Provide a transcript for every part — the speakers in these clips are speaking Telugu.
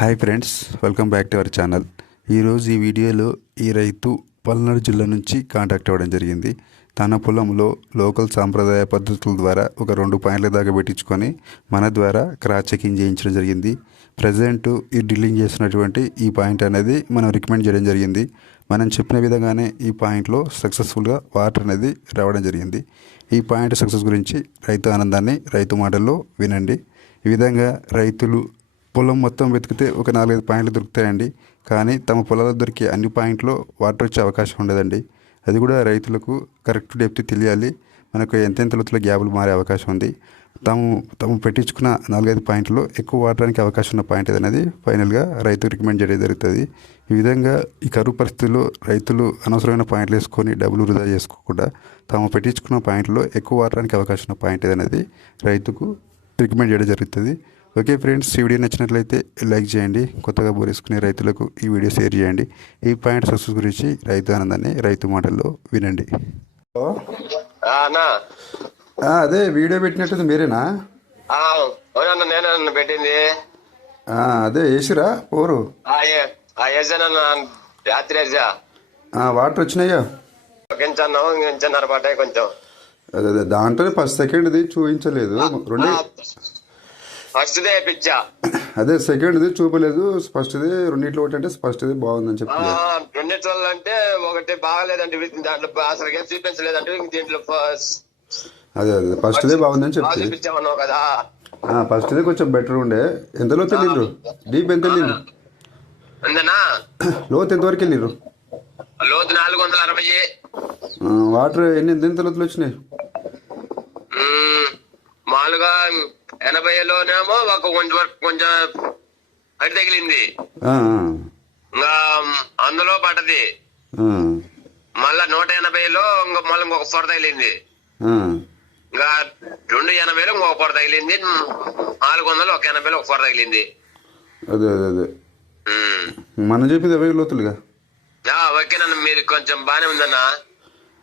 Hi friends welcome back to our channel ఈరోజు ఈ వీడియోలో ఈ రైతు పల్నాడు జిల్లా నుంచి కాంటాక్ట్ అవ్వడం జరిగింది. తన పొలంలో లోకల్ సాంప్రదాయ పద్ధతుల ద్వారా ఒక రెండు పాయింట్ల దాకా పెట్టించుకొని మన ద్వారా క్రాస్ చెకింగ్ చేయించడం జరిగింది. ప్రజెంట్ ఈ డ్రిల్లింగ్ చేసినటువంటి ఈ పాయింట్ అనేది మనం రికమెండ్ చేయడం జరిగింది. మనం చెప్పిన విధంగానే ఈ పాయింట్లో సక్సెస్ఫుల్గా వాటర్ అనేది రావడం జరిగింది. ఈ పాయింట్ సక్సెస్ గురించి రైతు ఆనందాన్ని రైతు మాటల్లో వినండి. ఈ విధంగా రైతులు పొలం మొత్తం వెతికితే ఒక నాలుగైదు పాయింట్లు దొరుకుతాయండి. కానీ తమ పొలాల్లో దొరికే అన్ని పాయింట్లో వాటర్ వచ్చే అవకాశం ఉండదండి. అది కూడా రైతులకు కరెక్ట్ డెప్త్ తెలియాలి. మనకు ఎంతెంత లోతుల గ్యాపులు మారే అవకాశం ఉంది. తాము తాము పెట్టించుకున్న నాలుగైదు పాయింట్లో ఎక్కువ వాడడానికి అవకాశం ఉన్న పాయింట్ అనేది ఫైనల్గా రైతు రికమెండ్ చేయడం జరుగుతుంది. ఈ విధంగా ఈ కరువు పరిస్థితుల్లో రైతులు అనవసరమైన పాయింట్లు వేసుకొని డబ్బులు వృధా చేసుకోకుండా తాము పెట్టించుకున్న పాయింట్లో ఎక్కువ వాడడానికి అవకాశం ఉన్న పాయింట్ అనేది రైతుకు రికమెండ్ చేయడం జరుగుతుంది. ఓకే ఫ్రెండ్స్ ఈ వీడియో నచ్చినట్లయితే లైక్ చేయండి కొత్తగా బోరేసుకునే రైతులకు ఈ వీడియో షేర్ చేయండి. ఈ పాయింట్ సక్సెస్ గురించి రైతు ఆనందాన్ని రైతు మాటల్లో వినండి. ఆ, అన్నా. అదే వీడియో పెట్టినట్టు మీరేనా? నేనే అన్న పెట్టింది. అదే వేసిరా పోరు. రాత్రి వాటర్ వచ్చినాయా? కొంచెం. అదే ఫస్ట్ సెకండ్ది చూపించలేదు. రెండు ఫస్ట్ దే పిచ్చా. అదే సెకండ్ది చూపలేదు ఫస్ట్ది రెండిట్లో ఒకటి అంటే ఫస్ట్ది బాగుందని ఆ, చెప్పి రెండిట్లలో అంటే ఒకటి బాగాలేదంటే దాంట్లో అసలు చూపించలేదంటే దీంట్లో అదే అదే ఫస్ట్దే బాగుందని బాగా చెప్తే చూపించామన్నావు కదా. ఫస్ట్దే కొంచెం బెటర్ ఉండే. ఎంతలోకి వెళ్ళిండ్రు డీప్ ఎంత వెళ్ళిండ్రు లోతు ఎంతవరకు వెళ్ళిర్రు? లోతు నాలుగు వందల అరవై వాటర్ ఎన్ని ఎంత ఎంత లోతులు వచ్చినాయి? మామూలుగా ఎనభైలోనేమో ఒక కొంచెం వరకు కొంచెం అడి తగిలింది. ఇంకా అందులో పడ్డది. మళ్ళా నూట ఎనభైలో ఇంకా మళ్ళీ ఇంకొక పొర తగిలింది. ఇంకా రెండు ఎనభైలో ఇంకొక పొర తగిలింది. నాలుగు వందలు ఒక ఎనభైలో ఒక పొర తగిలింది. అదే అదే అదే. మనం చెప్పింది అవే లోతులుగా? ఓకేనన్న మీరు కొంచెం బానే ఉందన్నా.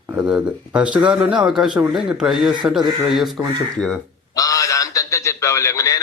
అదే అదే. ఫస్ట్ దానిలోనే అవకాశం ఉండే ఇంకా ట్రై చేస్తుంటే అదే ట్రై చేసుకోమని చెప్తుంది కదా.